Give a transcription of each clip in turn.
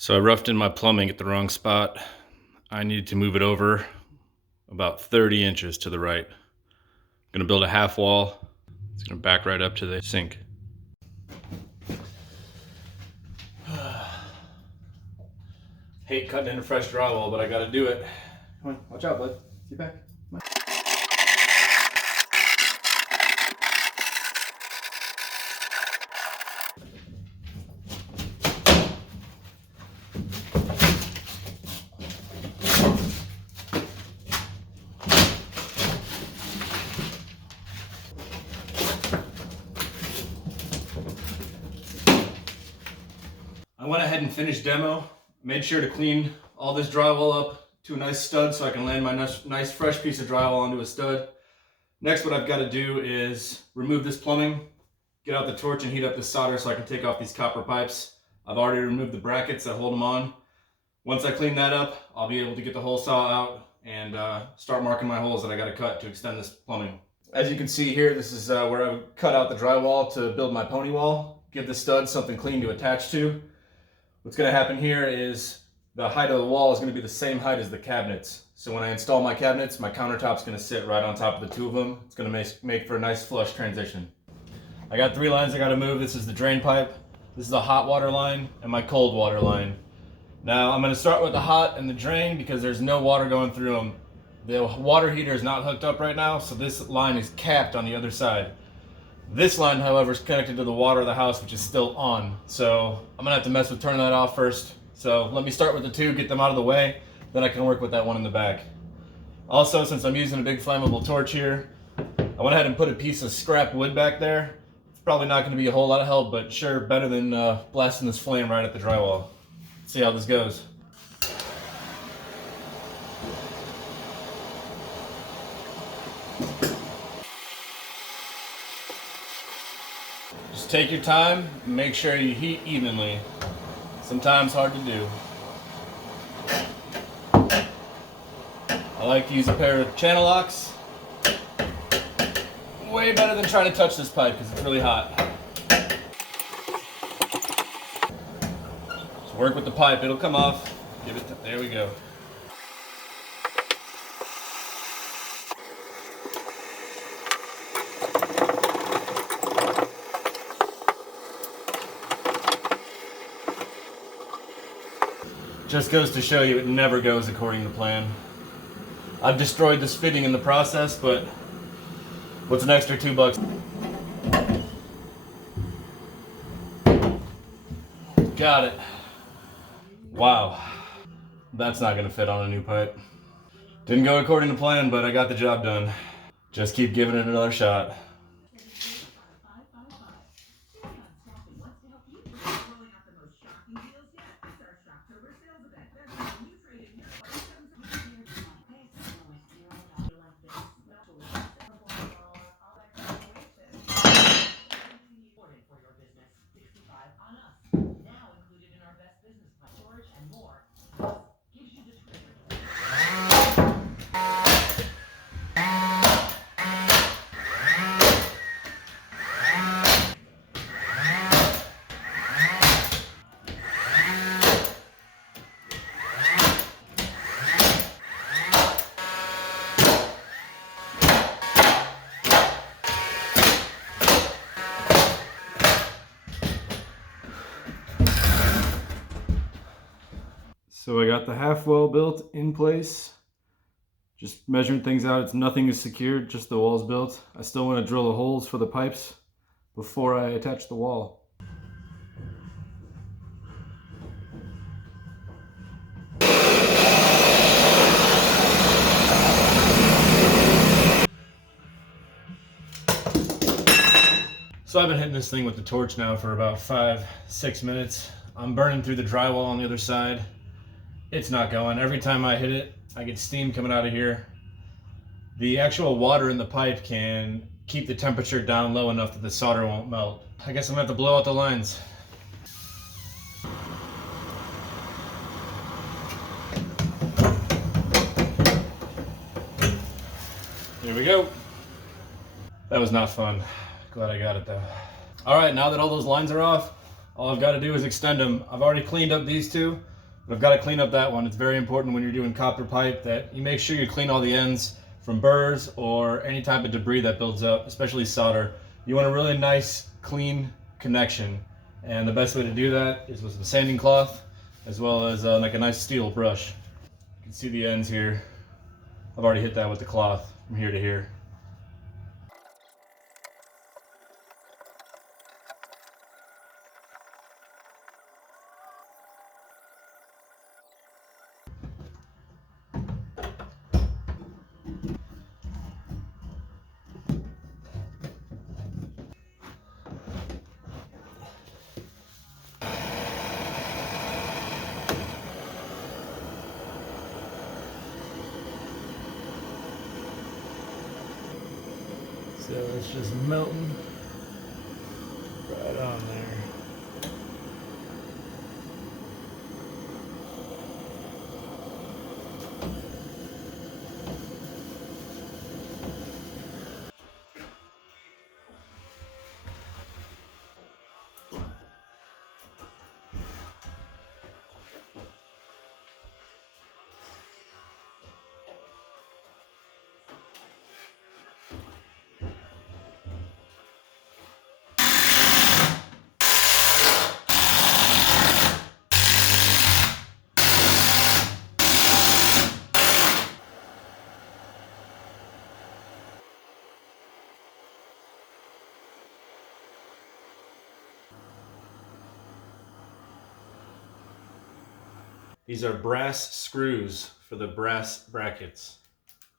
So I roughed in my plumbing at the wrong spot. I need to move it over about 30 inches to the right. I'm gonna build a half wall. It's gonna back right up to the sink. Hate cutting into fresh drywall, but I gotta do it. Come on, watch out, bud. Get back. Come on. I went ahead and finished demo. Made sure to clean all this drywall up to a nice stud so I can land my nice fresh piece of drywall onto a stud. Next, what I've got to do is remove this plumbing, get out the torch and heat up this solder so I can take off these copper pipes. I've already removed the brackets that hold them on. Once I clean that up, I'll be able to get the hole saw out and start marking my holes that I got to cut to extend this plumbing. As you can see here, this is where I would cut out the drywall to build my pony wall, give the stud something clean to attach to. What's going to happen here is the height of the wall is going to be the same height as the cabinets. So when I install my cabinets, my countertop's going to sit right on top of the two of them. It's going to make for a nice flush transition. I got 3 lines I got to move. This is the drain pipe, this is the hot water line, and my cold water line. Now I'm going to start with the hot and the drain because there's no water going through them. The water heater is not hooked up right now, so this line is capped on the other side. This line, however, is connected to the water of the house, which is still on. So I'm gonna have to mess with turning that off first. So let me start with the two, get them out of the way, then I can work with that one in the back. Also, since I'm using a big flammable torch here, I went ahead and put a piece of scrap wood back there. It's probably not gonna be a whole lot of help, but sure, better than blasting this flame right at the drywall. Let's see how this goes. Just take your time, make sure you heat evenly. Sometimes hard to do. I like to use a pair of channel locks. Way better than trying to touch this pipe because it's really hot. Just work with the pipe, it'll come off. There we go. Just goes to show you it never goes according to plan. I've destroyed this fitting in the process, but what's an extra $2? Got it. Wow. That's not gonna fit on a new pipe. Didn't go according to plan, but I got the job done. Just keep giving it another shot. So I got the half well built in place. Just measuring things out, nothing is secured, just the wall's built. I still want to drill the holes for the pipes before I attach the wall. So I've been hitting this thing with the torch now for about 5-6 minutes. I'm burning through the drywall on the other side. It's not going. Every time I hit it, I get steam coming out of here. The actual water in the pipe can keep the temperature down low enough that the solder won't melt. I guess I'm gonna have to blow out the lines. Here we go. That was not fun. Glad I got it though. All right, now that all those lines are off, All I've got to do is extend them. I've already cleaned up these two, but I've got to clean up that one. It's very important when you're doing copper pipe that you make sure you clean all the ends from burrs or any type of debris that builds up, especially solder. You want a really nice, clean connection. And the best way to do that is with some sanding cloth, as well as like a nice steel brush. You can see the ends here. I've already hit that with the cloth from here to here. So it's just melting right on there. These are brass screws for the brass brackets.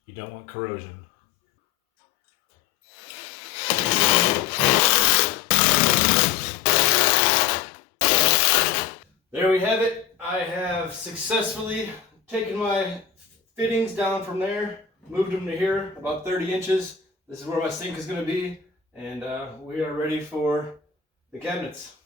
You don't want corrosion. There we have it. I have successfully taken my fittings down from there, moved them to here, about 30 inches. This is where my sink is going to be, and we are ready for the cabinets.